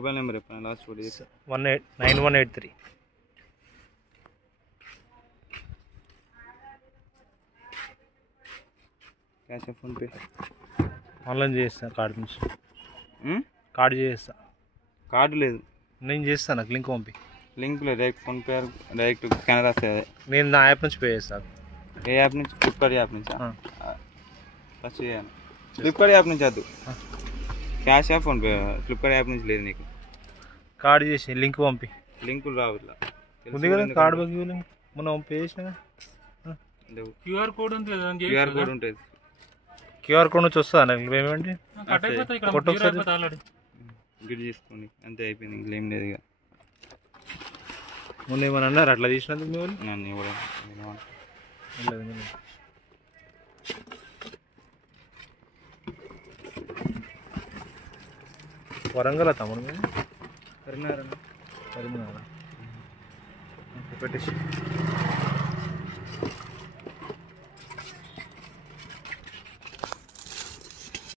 Mobile number చెప్పండి last 9183. Cash PhonePe online చేస్తా card నుంచి. కార్డు చేస్తా. కార్డు లేదు, నేను చేస్తాను. నాకు లింక్ పంపి. లింక్ లేదు, డైరెక్ట్ ఫోన్పే డైరెక్ట్ స్కానర్ వస్తుంది. నేను నా యాప్ నుంచి పే చేస్తాను. ఏ యాప్ నుంచి? ఫ్లిప్కార్ట్ యాప్ నుంచి ఫస్ట్ చేయాలి. ఫ్లిప్కార్ట్ యాప్ నుంచి వద్దు, క్యాష్ ఫోన్పే. ఫ్లిప్కార్ట్ యాప్ నుంచి లేదు నీకు. కార్డు చేసి లింక్ పంపి. లింకులు రావు ఇట్లా ఉంది కదా కార్డు పంపి. మనం పే చేసినా క్యూఆర్ కోడ్ ఉంటుంది. క్యూఆర్ కోడ్ ఉంటుంది. క్యూఆర్ కోడ్ నుంచి వస్తుందా నాకు పేమెంట్? గిట్ తీసుకోండి అంతే, అయిపోయింది. ఇంకేం లేదు ఇక. ముందు ఏమన్నా అన్నారు అట్లా తీసినందుకు మీ వాళ్ళు? నన్ను ఇవ్వడం వరంగల్ తమ్ముడు మీరు? కరీంనగర్. కరీంనగర్ పెట్టేసి